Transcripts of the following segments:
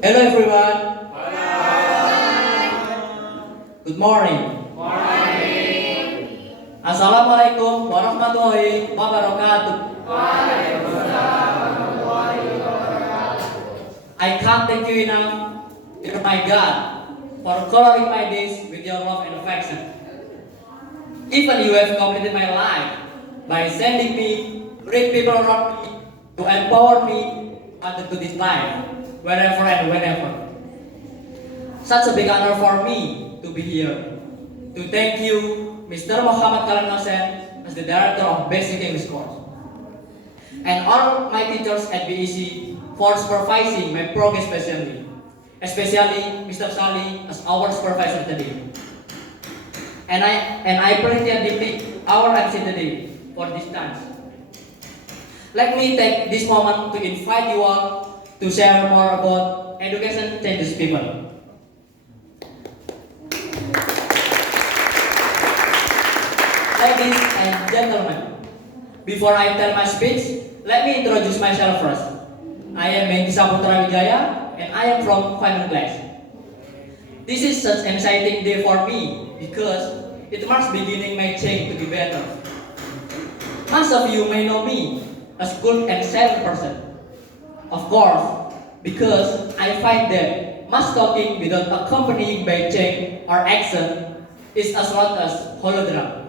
Hello everyone. Good morning. Assalamualaikum warahmatullahi wabarakatuh. I can't thank you enough, dear my God, for coloring my days with your love and affection. Even you have completed my life by sending me great people around me to empower me unto this life, wherever and whenever. Such a big honor for me to be here. To thank you, Mr. Muhammad Kalam Hasan, as the director of Basic English course, and all my teachers at BEC for supervising my progress especially Mr. Sali as our supervisor today. And I appreciate deeply our MC today for this chance. Let me take this moment to invite you all to share more about education changes people. Ladies and gentlemen, before I tell my speech, let me introduce myself first. I am Hengky Saputra Wijaya and I am from Finland class. This is such an exciting day for me because it marks beginning my change to be better. Most of you may know me as good and silent person. Of course, because I find that much talking without accompanying by change or action is as long as hologram.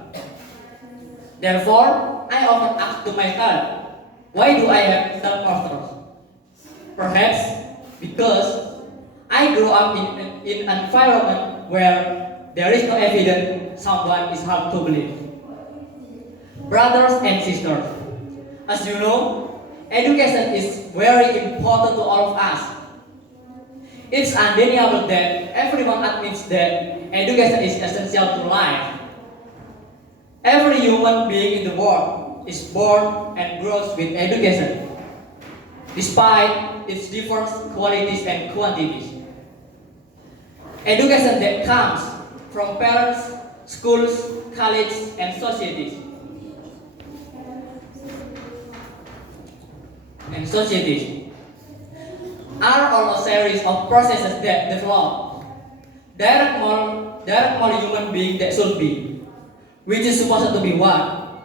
Therefore, I often ask to myself, why do I have self-mistrust? Perhaps because I grew up in an environment where there is no evidence someone is hard to believe. Brothers and sisters, as you know, education is very important to all of us. It's undeniable that everyone admits that education is essential to life. Every human being in the world is born and grows with education, despite its diverse qualities and quantities. Education that comes from parents, schools, colleges, and societies. Are all a series of processes that develop direct more human being that should be, which is supposed to be one.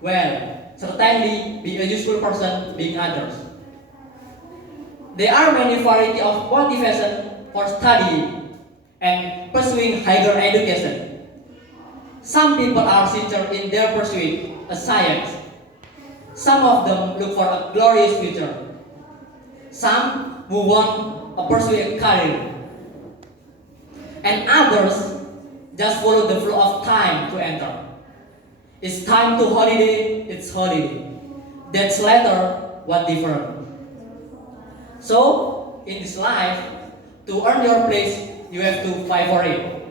Well, certainly be a useful person being others. There are many variety of motivation for studying and pursuing higher education. Some people are sincere in their pursuit of science. Some of them look for a glorious future. Some who want to pursue a career. And others just follow the flow of time to enter. It's time to holiday, it's holiday. That's later what different. So, in this life, to earn your place, you have to fight for it.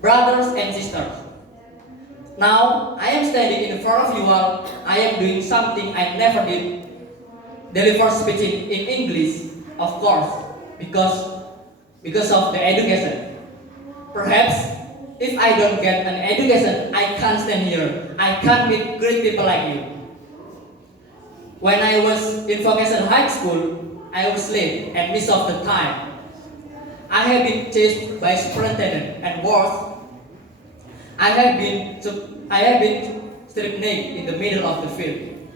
Brothers and sisters, now I am standing in front of you all. I am doing something I never did. Deliver speech in English, of course, because of the education. Perhaps if I don't get an education, I can't stand here. I can't meet great people like you. When I was in vocational high school, I was late and missed off the time. I have been chased by superintendent and worse, I have been stripped naked in the middle of the field.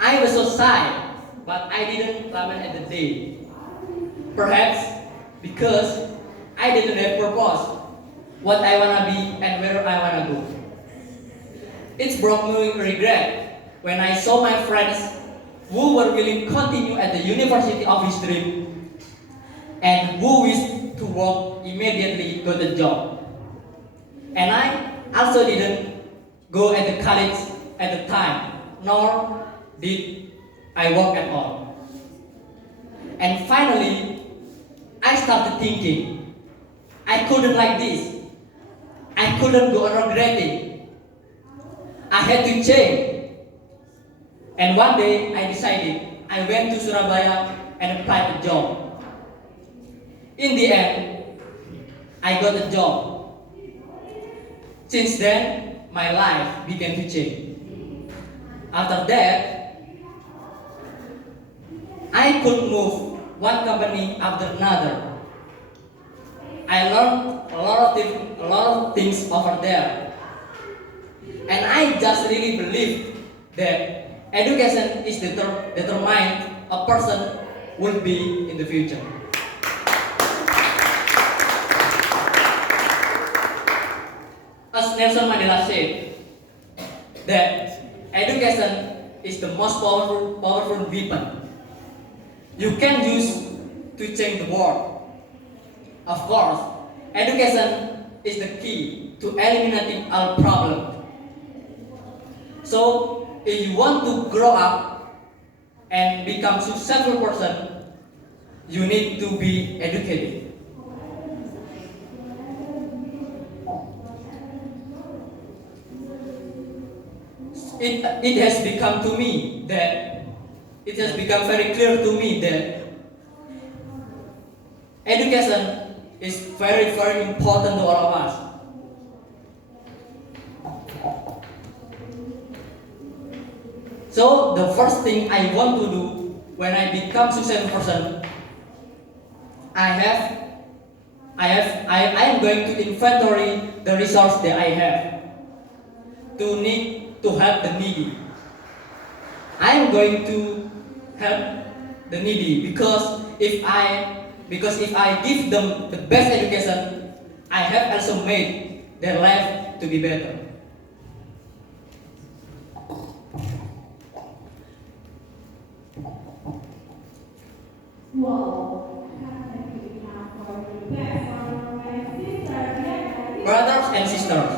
I was so sad, but I didn't lament at the day. Perhaps because I didn't have purpose, what I wanna be and where I wanna go. It brought me regret when I saw my friends who were willing to continue at the university of his dream and who wished to work immediately got a job. And I also didn't go at the college at the time, nor did I work at all. And finally, I started thinking, I couldn't like this. I couldn't go on regretting. I had to change. And one day I decided I went to Surabaya and applied a job. In the end, I got a job. Since then, my life began to change. After that, I could move one company after another. I learned a lot of things over there, and I just really believe that education is determine a person will be in the future. As Nelson Mandela said, that education is the most powerful weapon you can use to change the world. Of course, education is the key to eliminating all problems. So, if you want to grow up and become successful person, you need to be educated. It has become to me that it has become very clear to me that education is very important to all of us. So the first thing I want to do when I become successful person, I am going to inventory the resource that I have to help the needy. I am going to help the needy because if I give them the best education, I have also made their life to be better. Brothers and sisters,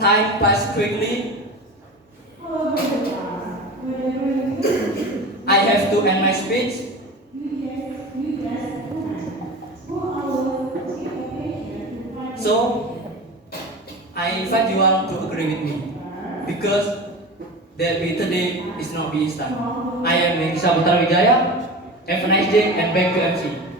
time passed quickly. I have to end my speech. So, I invite you all to agree with me because that today is not be instant. I am Hengky Saputra Wijaya. Have a nice day and back to MC.